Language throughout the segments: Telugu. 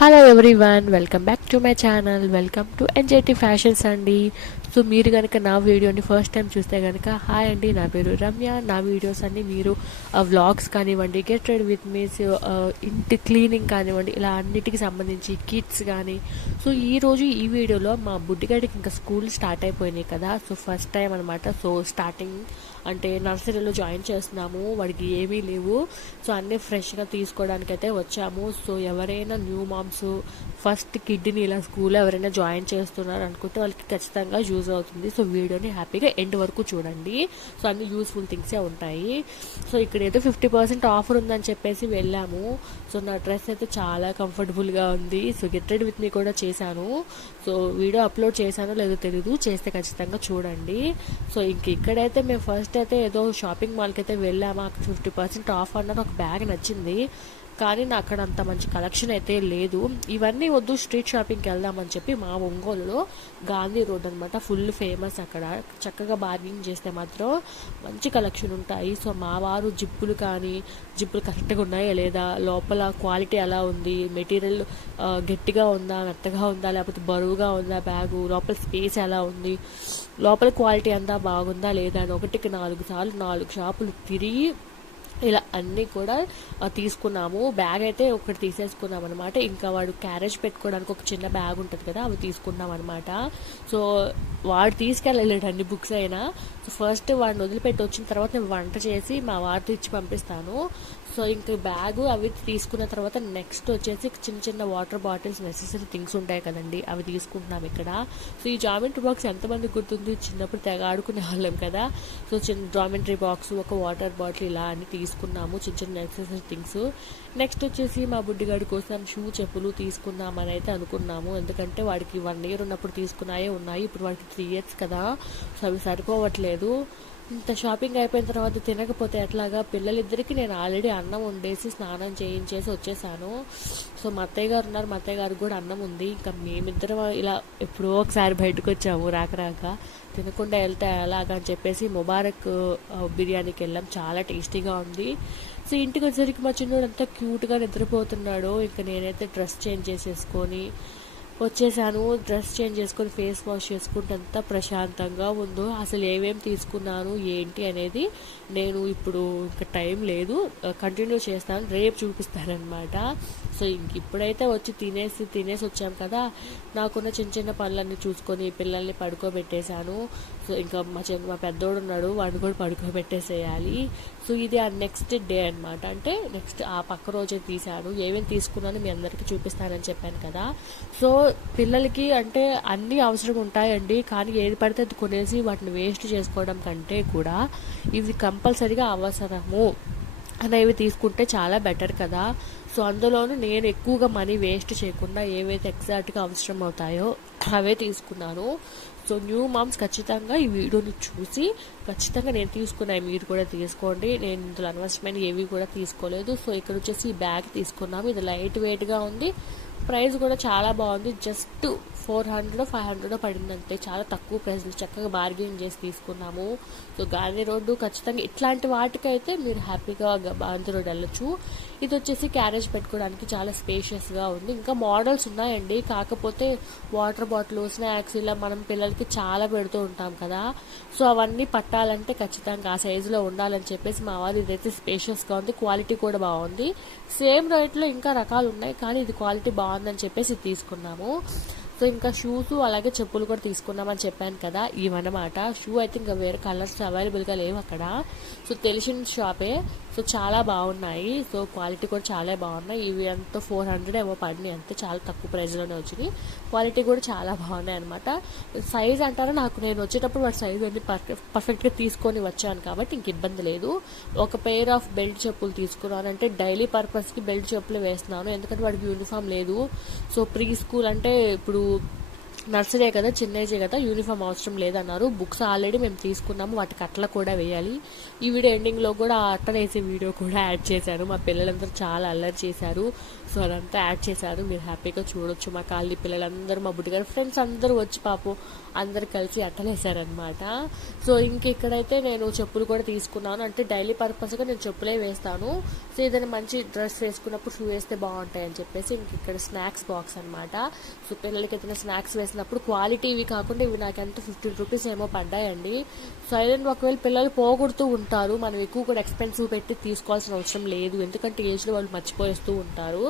Hello everyone, welcome back to my channel. Welcome to ఎన్జేటీ fashions అండి. సో మీరు కనుక నా వీడియోని ఫస్ట్ టైం చూస్తే కనుక హాయ్ అండి, నా పేరు రమ్య. నా వీడియోస్ అన్ని మీరు వ్లాగ్స్ కానివ్వండి, గెట్ రెడ్ విత్ మీస్, ఇంటి క్లీనింగ్ కానివ్వండి, ఇలా అన్నిటికి సంబంధించి కిడ్స్ కానీ. సో ఈరోజు ఈ వీడియోలో మా బుడ్డిగాడికి ఇంకా స్కూల్ స్టార్ట్ అయిపోయినాయి కదా. సో ఫస్ట్ టైం అనమాట. సో స్టార్టింగ్ అంటే నర్సరీలో జాయిన్ చేస్తున్నాము, వాడికి ఏమీ లేవు. సో అన్నీ ఫ్రెష్గా తీసుకోవడానికి అయితే వచ్చాము. సో ఎవరైనా న్యూ మామ్స్ ఫస్ట్ కిడ్ని ఇలా స్కూల్లో ఎవరైనా జాయిన్ చేస్తున్నారు అనుకుంటే వాళ్ళకి ఖచ్చితంగా యూజ్ అవుతుంది. సో వీడియోని హ్యాపీగా ఎండ్ వరకు చూడండి. సో అన్ని యూస్ఫుల్ థింగ్సే ఉంటాయి. సో ఇక్కడ ఏదో 50% ఆఫర్ ఉందని చెప్పేసి వెళ్ళాము. సో నా డ్రెస్ అయితే చాలా కంఫర్టబుల్గా ఉంది. So get red with me కూడా చేశాను. సో వీడియో అప్లోడ్ చేశానో లేదో తెలీదు, చేస్తే ఖచ్చితంగా చూడండి. సో ఇక్కడైతే మేము ఫస్ట్ అయితే ఏదో షాపింగ్ మాల్కి అయితే వెళ్ళాము. అక్కడ 50% ఆఫ్ అన్నది ఒక బ్యాగ్ నచ్చింది, కానీ నాకు అక్కడ అంత మంచి కలెక్షన్ అయితే లేదు. ఇవన్నీ వద్దు, స్ట్రీట్ షాపింగ్కి వెళ్దామని చెప్పి మా ఒంగోలులో గాంధీ రోడ్ అనమాట ఫుల్ ఫేమస్. అక్కడ చక్కగా బార్గెనింగ్ చేస్తే మాత్రం మంచి కలెక్షన్ ఉంటాయి. సో మా వారు జిప్పులు కరెక్ట్గా ఉన్నాయా లేదా, లోపల క్వాలిటీ ఎలా ఉంది, మెటీరియల్ గట్టిగా ఉందా, మెత్తగా ఉందా, లేకపోతే బరువుగా ఉందా బ్యాగు, లోపల స్పేస్ ఎలా ఉంది, లోపల క్వాలిటీ అంతా బాగుందా లేదా అని 1-4 సార్లు 4 షాపులు తిరిగి ఇలా అన్నీ కూడా తీసుకున్నాము. బ్యాగ్ అయితే ఒకటి తీసేసుకున్నాం అనమాట. ఇంకా వాడు క్యారేజ్ పెట్టుకోవడానికి ఒక చిన్న బ్యాగ్ ఉంటుంది కదా, అవి తీసుకున్నాం అనమాట. సో వాడు తీసుకెళ్ళలేడు అన్ని బుక్స్ అయినా. సో ఫస్ట్ వాడిని వదిలిపెట్టి వచ్చిన తర్వాత నేను వంట చేసి మా వారితో ఇచ్చి పంపిస్తాను. సో ఇంకా బ్యాగు అవి తీసుకున్న తర్వాత నెక్స్ట్ వచ్చేసి చిన్న చిన్న వాటర్ బాటిల్స్, నెసెసరీ థింగ్స్ ఉంటాయి కదండి, అవి తీసుకుంటున్నాం ఇక్కడ. సో ఈ జామెంట్రీ బాక్స్ ఎంతమంది గుర్తుంది, చిన్నప్పుడు తెగ ఆడుకునే వాళ్ళం కదా. సో చిన్న జామెంట్రీ బాక్స్, ఒక వాటర్ బాటిల్, ఇలా అన్ని తీసుకున్నాము, చిన్న చిన్న నెసెసరీ థింగ్స్. నెక్స్ట్ వచ్చేసి మా బుడ్డిగాడి కోసం షూ, చెప్పులు తీసుకుందామని అయితే అనుకున్నాము. ఎందుకంటే వాడికి 1 year ఉన్నప్పుడు తీసుకున్నాయే ఉన్నాయి, ఇప్పుడు వాడికి 3 years కదా. సో అవి సరిపోవట్లేదు. ఇంత షాపింగ్ అయిపోయిన తర్వాత తినకపోతే ఎట్లాగా, పిల్లలిద్దరికీ నేను ఆల్రెడీ అన్నం వండేసి స్నానం చేయించేసి వచ్చేసాను. సో మా అత్తయ్య గారు ఉన్నారు, మా అత్తయ్య గారికి కూడా అన్నం ఉంది. ఇంకా మేమిద్దరం ఇలా ఎప్పుడో ఒకసారి బయటకు వచ్చాము, రాక తినకుండా వెళ్తే అలాగా అని చెప్పేసి ముబారక్ బిర్యానీకి వెళ్ళాం. చాలా టేస్టీగా ఉంది. సో ఇంటికి వచ్చేసరికి మా చిన్నోడు అంతా క్యూట్గా నిద్రపోతున్నాడు. ఇంకా నేనైతే డ్రెస్ చేంజ్ చేసేసుకొని వచ్చేసాను. డ్రెస్ చేంజ్ చేసుకొని ఫేస్ వాష్ చేసుకుంటే ఎంత ప్రశాంతంగా ఉందో. అసలు ఏమేమి తీసుకున్నాను ఏంటి అనేది నేను ఇప్పుడు ఇంకా టైం లేదు, కంటిన్యూ చేస్తాను, రేపు చూపిస్తానమాట. సో ఇప్పుడైతే వచ్చి తినేసి వచ్చాం కదా. నాకున్న చిన్న చిన్న పనులన్నీ చూసుకొని పిల్లల్ని పడుకోబెట్టేశాను. సో ఇంకా మా పెద్దోడు ఉన్నాడు, వాడిని కూడా పడుకోబెట్టేసేయాలి. సో ఇది ఆ నెక్స్ట్ డే అనమాట. అంటే నెక్స్ట్ ఆ పక్క రోజే తీశాను. ఏమేమి తీసుకున్నాను మీ అందరికీ చూపిస్తానని చెప్పాను కదా. సో పిల్లలకి అంటే అన్నీ అవసరం ఉంటాయండి, కానీ ఏది పడితే అది కొనేసి వాటిని వేస్ట్ చేసుకోవడం కంటే కూడా ఇవి కంపల్సరీగా అవసరము అనేవి తీసుకుంటే చాలా బెటర్ కదా. సో అందులోనూ నేను ఎక్కువగా మనీ వేస్ట్ చేయకుండా ఏవైతే ఎగ్జాక్ట్గా అవసరం అవుతాయో అవే తీసుకున్నాను. సో న్యూ మామ్స్ ఖచ్చితంగా ఈ వీడియోని చూసి ఖచ్చితంగా నేను తీసుకున్నాను, మీరు కూడా తీసుకోండి. నేను ఇందులో అనవసరమైన ఏవి కూడా తీసుకోలేదు. సో ఇక్కడ వచ్చేసి ఈ బ్యాగ్ తీసుకున్నాము. ఇది లైట్ వెయిట్గా ఉంది, ప్రైస్ కూడా చాలా బాగుంది. జస్ట్ 400-500 పడిందంటే చాలా తక్కువ ప్రైస్లో చక్కగా బార్గెనింగ్ చేసి తీసుకున్నాము. సో గాంధీ రోడ్డు ఖచ్చితంగా ఇట్లాంటి వాటికైతే మీరు హ్యాపీగా గాంధీ రోడ్ వెళ్ళొచ్చు. ఇది వచ్చేసి క్యారేజ్ పెట్టుకోవడానికి చాలా స్పేషియస్గా ఉంది. ఇంకా మోడల్స్ ఉన్నాయండి, కాకపోతే వాటర్ బాటిల్, స్నాక్స్ ఇలా మనం పిల్లలకి చాలా పెడుతూ ఉంటాం కదా. సో అవన్నీ పట్టాలంటే ఖచ్చితంగా ఆ సైజులో ఉండాలని చెప్పేసి మా వారు ఇదైతే స్పేషియస్గా ఉంది, క్వాలిటీ కూడా బాగుంది. సేమ్ రేట్లో ఇంకా రకాలు ఉన్నాయి, కానీ ఇది క్వాలిటీ బాగుందని చెప్పేసి తీసుకున్నాము. సో ఇంకా షూస్ అలాగే చెప్పులు కూడా తీసుకున్నామని చెప్పాను కదా, ఇవన్నమాట. షూ అయితే ఇంకా వేరే కలర్స్ అవైలబుల్గా లేవు అక్కడ. సో తెలిసిన షాపే. సో చాలా బాగున్నాయి. సో క్వాలిటీ కూడా చాలా బాగున్నాయి. ఇవి అంతా 400 ఏమో పడినాయి, అంతే, చాలా తక్కువ ప్రైస్లోనే వచ్చినాయి. క్వాలిటీ కూడా చాలా బాగున్నాయి అనమాట. సైజ్ అంటారా, నేను వచ్చేటప్పుడు వాటి సైజ్ అన్ని పర్ఫెక్ట్గా తీసుకొని వచ్చాను కాబట్టి ఇంక ఇబ్బంది లేదు. ఒక పెయిర్ ఆఫ్ బెల్ట్ చెప్పులు తీసుకున్నాను, అంటే డైలీ పర్పస్కి బెల్ట్ చెప్పులు వేస్తున్నాను, ఎందుకంటే వాడికి యూనిఫామ్ లేదు. సో ప్రీ స్కూల్ అంటే ఇప్పుడు నర్సరీ కదా, చిన్న ఏజే కదా, యూనిఫామ్ అవసరం లేదన్నారు. బుక్స్ ఆల్రెడీ మేము తీసుకున్నాము, వాటికి అట్ల కూడా వేయాలి. ఈ వీడియో ఎండింగ్లో కూడా అట్ట వేసే వీడియో కూడా యాడ్ చేశాను. మా పిల్లలందరూ చాలా అల్లరి చేశారు, సో అదంతా యాడ్ చేశారు, మీరు హ్యాపీగా చూడొచ్చు. మా కాలనీ పిల్లలందరూ, మా బుడ్డిగారు ఫ్రెండ్స్ అందరూ వచ్చి పాపం అందరు కలిసి అట్టలేసారనమాట. సో ఇంక ఇక్కడైతే నేను చెప్పులు కూడా తీసుకున్నాను, అంటే డైలీ పర్పస్గా నేను చెప్పులే వేస్తాను. సో ఏదైనా మంచి డ్రెస్ వేసుకున్నప్పుడు షూ వేస్తే బాగుంటాయి అని చెప్పేసి ఇంక ఇక్కడ స్నాక్స్ బాక్స్ అనమాట. సో పిల్లలకి ఏదైనా స్నాక్స్ వేసినప్పుడు క్వాలిటీ ఇవి కాకుండా ఇవి నాకు ఎంత 15 రూపీస్ ఏమో పడ్డాయండి. సో ఐరన్ ఒకవేళ పిల్లలు పోగొడుతూ ఉంటారు, మనం ఎక్కువ కూడా ఎక్స్పెన్సివ్ పెట్టి తీసుకోవాల్సిన అవసరం లేదు, ఎందుకంటే ఏజ్లో వాళ్ళు మర్చిపోయేస్తూ ఉంటారు.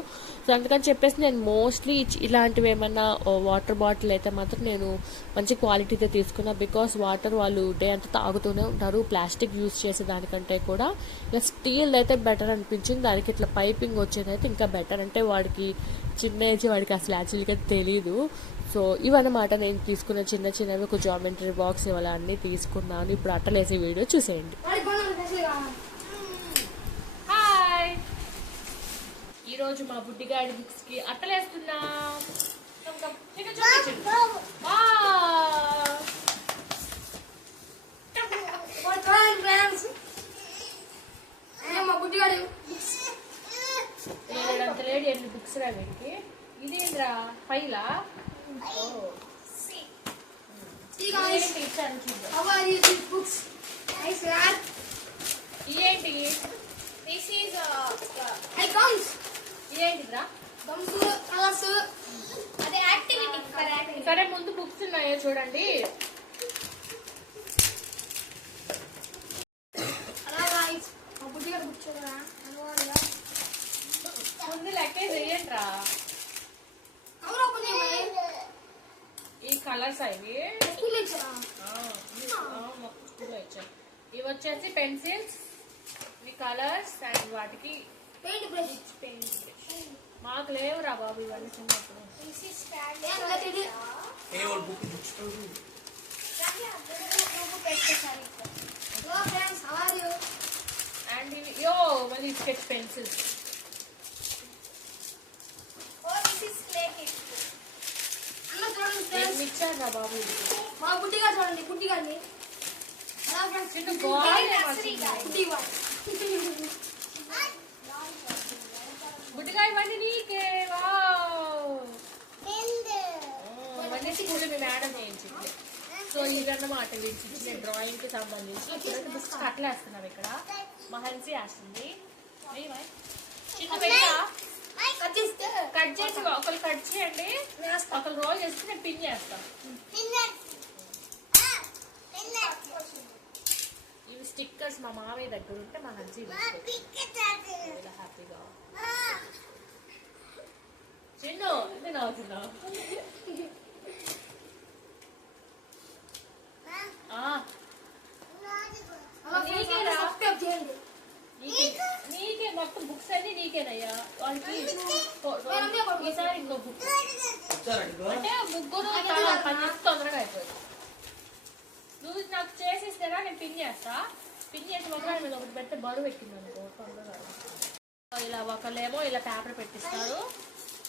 సో అందుకని చెప్పేసి నేను మోస్ట్లీ ఇలాంటివి ఏమన్నా వాటర్ బాటిల్ అయితే మాత్రం నేను మంచి క్వాలిటీతో తీసుకున్నా. బికాస్ వాటర్ వాళ్ళు డే అంతా తాగుతూనే ఉంటారు, ప్లాస్టిక్ యూజ్ చేసే దానికంటే కూడా ఇలా స్టీల్ అయితే బెటర్ అనిపించింది. దానికి ఇట్లా పైపింగ్ వచ్చేది అయితే ఇంకా బెటర్, అంటే వాడికి చిన్న ఏజ్, వాడికి అసలు యాక్చువల్గా తెలీదు. సో ఇవన్నమాట నేను తీసుకున్న చిన్న చిన్నవి, ఒక జామెంట్రీ బాక్స్ ఇవాళ అన్నీ తీసుకున్నాను. ఇప్పుడు అట్టలేసే వీడియో చూసేయండి. హాయ్, ఈరోజు మా బుడ్డిగాడి బుక్స్కి అట్టలేస్తున్నా. అంత లేడీ ఎన్ని బుక్స్ రా వీడికి, ఇదేంద్రా ఫైలా ఇచ్చాను చూద్దాం. ఏంటి ఏంటిరా? సరే ముందు బుక్స్ ఉన్నాయో చూడండి. ముందు లెక్క వేయండిరా. ఈ కలర్స్ అవి ఇవి వచ్చేసి పెన్సిల్స్, ఇవి కలర్స్ అండ్ వాటికి మాకు లేవురా బాబు ఇవన్నీ చిన్నప్పుడు. అండ్ ఇవి మళ్ళీ స్కెచ్ పెన్సిల్స్. ఇచ్చాను రా బాబు, మా బుడ్డిగా చూడండి, బుడ్డిగాని బుడ్డిగా ఇవన్నీ నీకే. ఇవన్నీ స్కూల్ మీ మేడం చేయించింది. సో ఇదన్నమాట వీటి డ్రాయింగ్ కి సంబంధించి బుక్స్ అట్లా వేస్తున్నాం. ఇక్కడ మహన్సీ వేస్తుంది. కట్ చేసి ఒకరు కట్ చేయండి, ఒకరు రోల్ చేసి నేను పిన్ చేస్తాను. ఇవి స్టిక్కర్స్ మా మామయ్య దగ్గర ఉంటే మా హన్సీ హ్యాపీగా. చిన్ను నేను అవుతున్నా. నీకే మొత్తం బుక్స్ అన్ని నీకేనయ్యా. వాళ్ళకి ఈసారి ఇంకో బుక్ అంటే ముగ్గురు పని తొందరగా అయిపోయింది. నువ్వు నాకు చేసిస్తేనా నేను పిన్ చేస్తా. పిన్ చేసి ఒకవేళ మీద ఒకటి పెడితే బరువు ఎక్కింది అనుకో తొందరగా. ఇలా ఒకళ్ళేమో ఇలా పేపర్ పెట్టిస్తారు,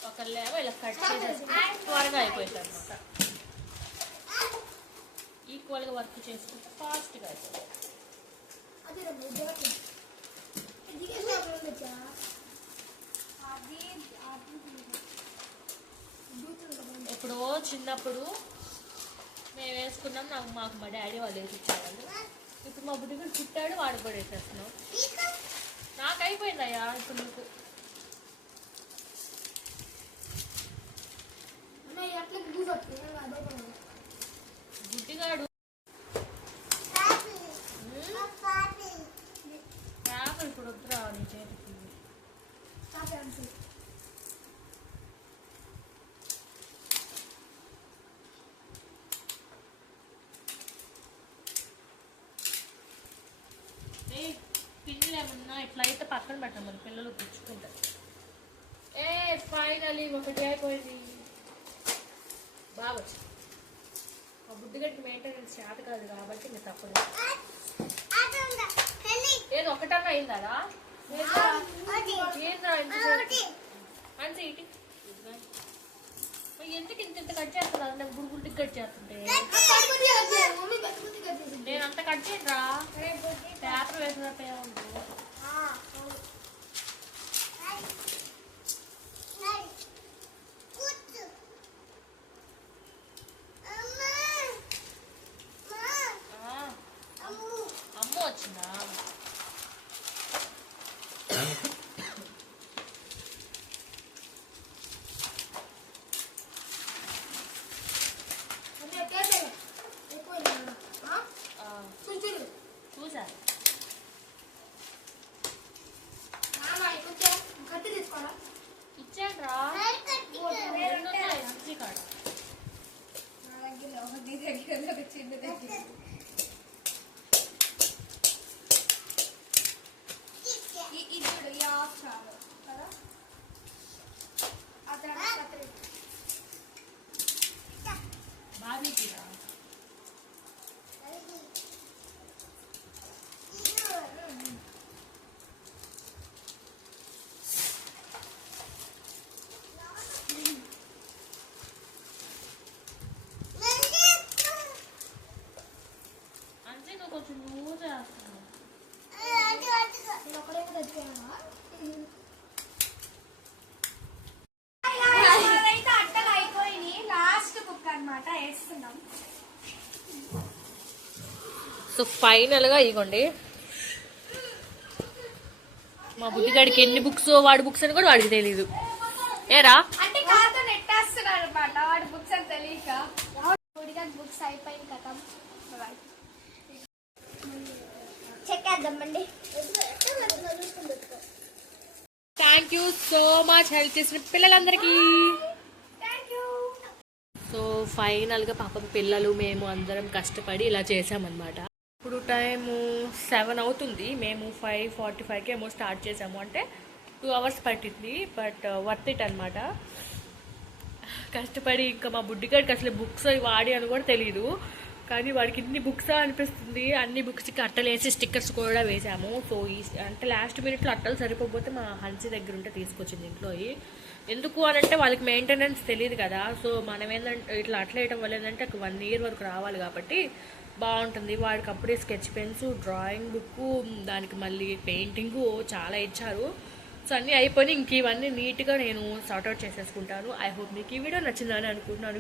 ఒకళ్ళేమో ఇలా కట్ చేసేసి త్వరగా అయిపోయింది అనమాట. ఈక్వల్గా వర్క్ చేసుకుంటే ఫాస్ట్గా అయిపోతుంది. ఎప్పుడో చిన్నప్పుడు మేము వేసుకున్నాం, మాకు మా డాడీ వాళ్ళు వేసి ఇచ్చారు. ఇప్పుడు మా బుడ్డి కూడా చుట్టాడు, వాడు కూడా వేసేస్తున్నాం. నాకు అయిపోయిందయ్యా ఇప్పుడు నీకు. బుడ్డిగాడు ఇప్పుడు వద్దురా నీ చేతికి. పిన్నులు ఏమన్నా ఇట్లా అయితే పక్కన పెట్టమని పిల్లలు గుచ్చుకుంటారు. ఫైనలీ ఒకటి అయిపోయింది. బాగా వచ్చింది. మా బుడ్డిగట్టి మెయింటెనెన్స్ చేత కాదు కాబట్టి మీరు తప్పదు. ఏదో ఒకటన్నా అయిందా? ఎందుకు ఇంత కట్ చేస్తున్నారు? నేను గుడి కట్ చేస్తుంటే మమ్మీ పెద్ద బుద్ధి కట్ చేసింది. నేను అంత కట్ చేయరా, పేపర్ వేసినట్టే ఉంది. అమ్మ వచ్చిందా? చూసా కట్టి తీసుకోరా ఇచ్చాను రా మంచి కాడ. చిన్న దగ్గర ఇప్పుడు ఈ ఆఫ్ చాలు కదా అతను బాబీకి రా. అంటే నువ్వు కొంచెం లూజ్ చేస్తున్నావు. నేను ఒకడేమో తెచ్చుకున్నా అయితే అట్టలు అయిపోయినాయి. లాస్ట్ బుక్ అన్నమాట వేస్తున్నాం. సో ఫైనల్గా ఇగోండి మా బుద్ధిగాడికి ఎన్ని బుక్స్ వాడి బుక్స్ అని కూడా వాడికి తెలీదు. ఏరా అంటే కాదు నెట్టేస్తున్నాడు అనమాట వాడి బుక్స్ అని తెలియక. బుక్స్ అయిపోయింది కదా చెక్కేద్దామండి. Thank you so much help చేసిన పిల్లలందరికీ. సో ఫైనల్గా పాపం పిల్లలు మేము అందరం కష్టపడి ఇలా చేసామన్నమాట. ఇప్పుడు టైము 7 అవుతుంది. మేము 5:45కి ఏమో స్టార్ట్ చేసాము. అంటే 2 hours పట్టింది. బట్ వర్త్ ఇట్ అనమాట. కష్టపడి ఇంకా మా బుడ్డిగాడికి అసలు బుక్స్ వాడి అని కూడా తెలియదు. కానీ వాడికి ఇన్ని బుక్స్ అనిపిస్తుంది. అన్ని బుక్స్కి అట్టలు వేసి స్టిక్కర్స్ కూడా వేసాము. సో అంటే లాస్ట్ మినిట్లో అట్టలు సరిపోతే మా హన్సీ దగ్గర ఉంటే తీసుకొచ్చింది ఇంట్లో. ఎందుకు అని అంటే వాళ్ళకి మెయింటెనెన్స్ తెలియదు కదా. సో మనం ఏంటంటే ఇట్లా అట్లా వేయడం వల్ల ఏంటంటే 1 year వరకు రావాలి కాబట్టి బాగుంటుంది. వాడికి అప్పుడే స్కెచ్ పెన్స్, డ్రాయింగ్ బుక్, దానికి మళ్ళీ పెయింటింగు చాలా ఇచ్చారు. సో అన్నీ అయిపోయి ఇంక ఇవన్నీ నీట్గా నేను సార్ట్అవుట్ చేసేసుకుంటాను. ఐ హోప్ మీకు ఈ వీడియో నచ్చిందని అనుకుంటున్నాను.